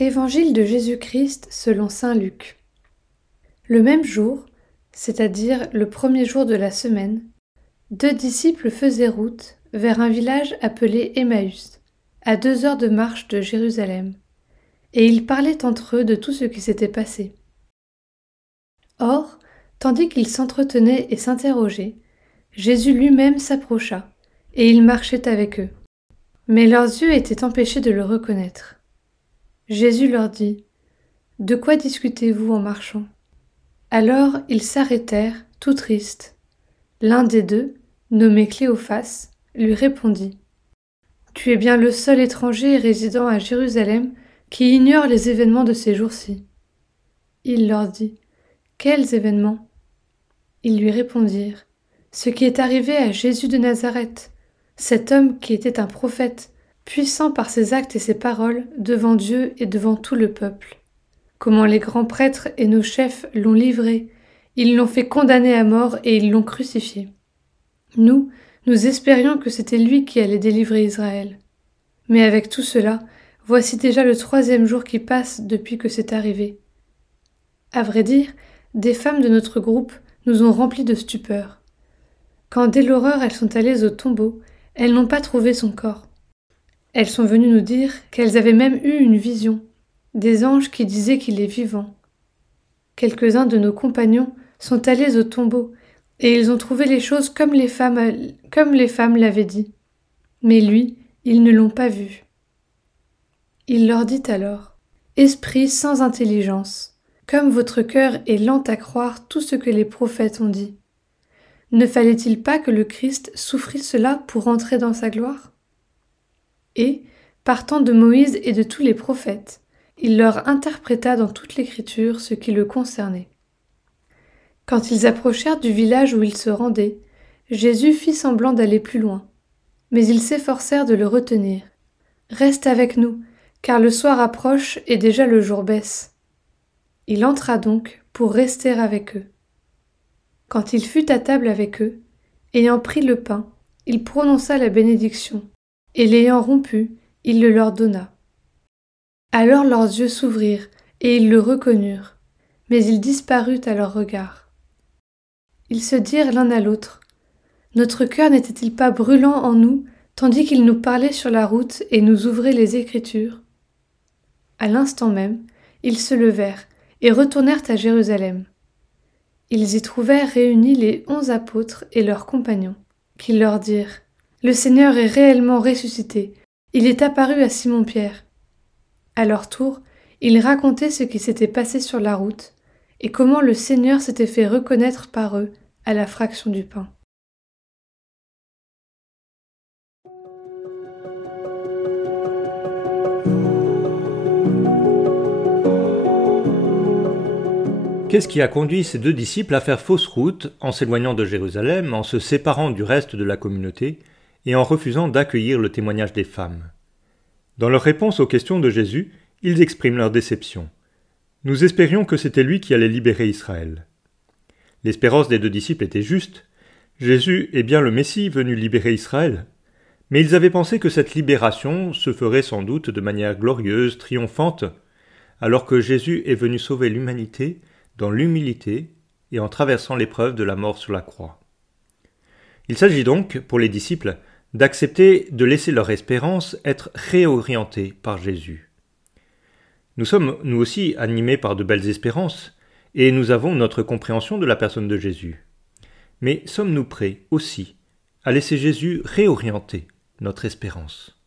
Évangile de Jésus-Christ selon saint Luc. Le même jour, c'est-à-dire le premier jour de la semaine, 2 disciples faisaient route vers un village appelé Emmaüs, à 2 heures de marche de Jérusalem, et ils parlaient entre eux de tout ce qui s'était passé. Or, tandis qu'ils s'entretenaient et s'interrogeaient, Jésus lui-même s'approcha, et il marchait avec eux. Mais leurs yeux étaient empêchés de le reconnaître. Jésus leur dit : « De quoi discutez-vous en marchant ? » Alors ils s'arrêtèrent, tout tristes. L'un des deux, nommé Cléophas, lui répondit : « Tu es bien le seul étranger résidant à Jérusalem qui ignore les événements de ces jours-ci. » Il leur dit : « Quels événements ? » Ils lui répondirent : « Ce qui est arrivé à Jésus de Nazareth, cet homme qui était un prophète, puissant par ses actes et ses paroles devant Dieu et devant tout le peuple. Comment les grands prêtres et nos chefs l'ont livré, ils l'ont fait condamner à mort et ils l'ont crucifié. Nous espérions que c'était lui qui allait délivrer Israël. Mais avec tout cela, voici déjà le 3e jour qui passe depuis que c'est arrivé. À vrai dire, des femmes de notre groupe nous ont remplis de stupeur. Quand dès l'aurore elles sont allées au tombeau, elles n'ont pas trouvé son corps. Elles sont venues nous dire qu'elles avaient même eu une vision, des anges qui disaient qu'il est vivant. Quelques-uns de nos compagnons sont allés au tombeau et ils ont trouvé les choses comme les femmes l'avaient dit. Mais lui, ils ne l'ont pas vu. Il leur dit alors : « Esprits sans intelligence, comme votre cœur est lent à croire tout ce que les prophètes ont dit. Ne fallait-il pas que le Christ souffrit cela pour entrer dans sa gloire ? » Et, partant de Moïse et de tous les prophètes, il leur interpréta dans toute l'Écriture ce qui le concernait. Quand ils approchèrent du village où ils se rendaient, Jésus fit semblant d'aller plus loin, mais ils s'efforcèrent de le retenir. « Reste avec nous, car le soir approche et déjà le jour baisse. » Il entra donc pour rester avec eux. Quand il fut à table avec eux, ayant pris le pain, il prononça la bénédiction, et l'ayant rompu, il le leur donna. Alors leurs yeux s'ouvrirent, et ils le reconnurent, mais il disparut à leurs regards. Ils se dirent l'un à l'autre : « Notre cœur n'était-il pas brûlant en nous, tandis qu'il nous parlait sur la route et nous ouvrait les Écritures ? » À l'instant même, ils se levèrent et retournèrent à Jérusalem. Ils y trouvèrent réunis les 11 apôtres et leurs compagnons, qui leur dirent : « Le Seigneur est réellement ressuscité, il est apparu à Simon-Pierre. » À leur tour, ils racontaient ce qui s'était passé sur la route et comment le Seigneur s'était fait reconnaître par eux à la fraction du pain. Qu'est-ce qui a conduit ces 2 disciples à faire fausse route en s'éloignant de Jérusalem, en se séparant du reste de la communauté et en refusant d'accueillir le témoignage des femmes ? Dans leur réponse aux questions de Jésus, ils expriment leur déception. Nous espérions que c'était lui qui allait libérer Israël. L'espérance des 2 disciples était juste. Jésus est bien le Messie venu libérer Israël. Mais ils avaient pensé que cette libération se ferait sans doute de manière glorieuse, triomphante, alors que Jésus est venu sauver l'humanité dans l'humilité et en traversant l'épreuve de la mort sur la croix. Il s'agit donc, pour les disciples, d'accepter de laisser leur espérance être réorientée par Jésus. Nous sommes, nous aussi, animés par de belles espérances, et nous avons notre compréhension de la personne de Jésus. Mais sommes-nous prêts aussi à laisser Jésus réorienter notre espérance ?